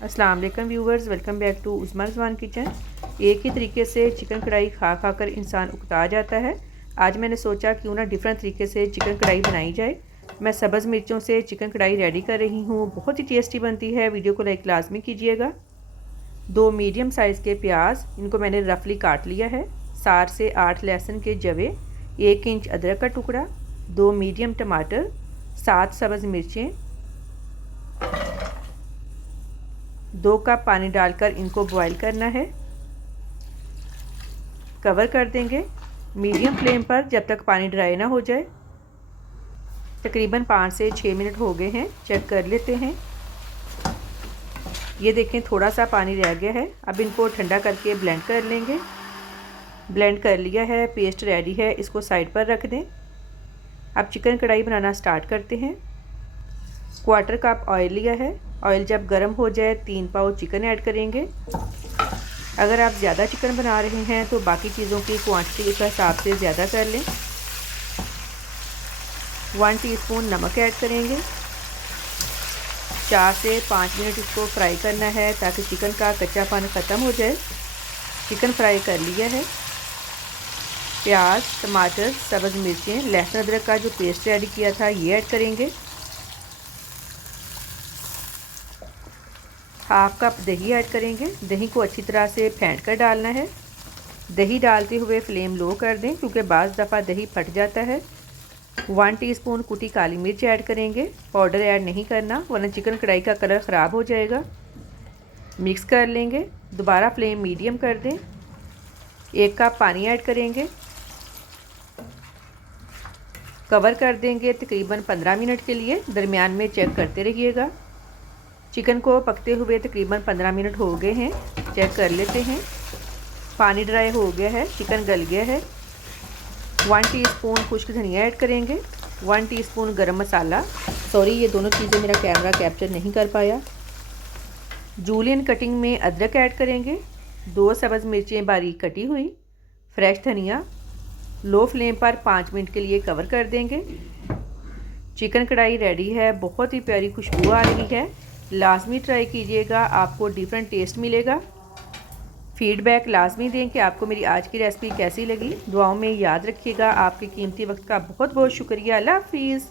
अस्सलाम वालेकुम viewers, welcome back to Usma Rizwan kitchen. एक ही तरीके से चिकन कढ़ाई खा खा कर इंसान उकता जाता है। आज मैंने सोचा क्यों ना डिफरेंट तरीके से चिकन कढ़ाई बनाई जाए। मैं सब्ज़ मिर्चों से चिकन कढ़ाई रेडी कर रही हूँ। बहुत ही टेस्टी बनती है। वीडियो को लाइक लाजमी कीजिएगा। 2 मीडियम साइज़ के प्याज, इनको मैंने रफली काट लिया है। 7 से 8 लहसुन के जवे, 1 इंच अदरक का टुकड़ा, 2 मीडियम टमाटर, 7 सब्ज़ मिर्चें, 2 कप पानी डालकर इनको बॉईल करना है। कवर कर देंगे मीडियम फ्लेम पर जब तक पानी ड्राई ना हो जाए। तकरीबन 5 से 6 मिनट हो गए हैं। चेक कर लेते हैं। ये देखें, थोड़ा सा पानी रह गया है। अब इनको ठंडा करके ब्लेंड कर लेंगे। ब्लेंड कर लिया है, पेस्ट रेडी है। इसको साइड पर रख दें। अब चिकन कढ़ाई बनाना स्टार्ट करते हैं। 1/4 कप ऑयल लिया है। ऑयल जब गर्म हो जाए 3 पाव चिकन ऐड करेंगे। अगर आप ज़्यादा चिकन बना रहे हैं तो बाकी चीज़ों की क्वांटिटी के हिसाब से ज़्यादा कर लें। 1 टीस्पून नमक ऐड करेंगे। 4 से 5 मिनट इसको फ्राई करना है ताकि चिकन का कच्चापन ख़त्म हो जाए। चिकन फ्राई कर लिया है। प्याज, टमाटर, सब्ज़ मिर्चें, लहसुन अदरक का जो पेस्ट रेडी किया था ये ऐड करेंगे। 1/2 कप दही ऐड करेंगे। दही को अच्छी तरह से फेंट कर डालना है। दही डालते हुए फ्लेम लो कर दें क्योंकि बाज़ दफ़ा दही फट जाता है। 1 टीस्पून कुटी काली मिर्च ऐड करेंगे। पाउडर ऐड नहीं करना वरना चिकन कढ़ाई का कलर ख़राब हो जाएगा। मिक्स कर लेंगे। दोबारा फ्लेम मीडियम कर दें। 1 कप पानी ऐड करेंगे। कवर कर देंगे तकरीबन 15 मिनट के लिए। दरमियान में चेक करते रहिएगा। चिकन को पकते हुए तकरीबन 15 मिनट हो गए हैं। चेक कर लेते हैं। पानी ड्राई हो गया है, चिकन गल गया है। 1 टीस्पून खुश्क धनिया ऐड करेंगे। 1 टीस्पून गरम मसाला। सॉरी, ये दोनों चीज़ें मेरा कैमरा कैप्चर नहीं कर पाया। जूलियन कटिंग में अदरक ऐड करेंगे। 2 सब्ज़ मिर्चें बारीक कटी हुई, फ्रेश धनिया। लो फ्लेम पर 5 मिनट के लिए कवर कर देंगे। चिकन कढ़ाई रेडी है। बहुत ही प्यारी खुशबू आ रही है। लाजमी ट्राई कीजिएगा, आपको डिफरेंट टेस्ट मिलेगा। फीडबैक लाजमी दें कि आपको मेरी आज की रेसिपी कैसी लगी। दुआओं में याद रखिएगा। आपके कीमती वक्त का बहुत बहुत शुक्रिया। अल्लाह हाफिज़।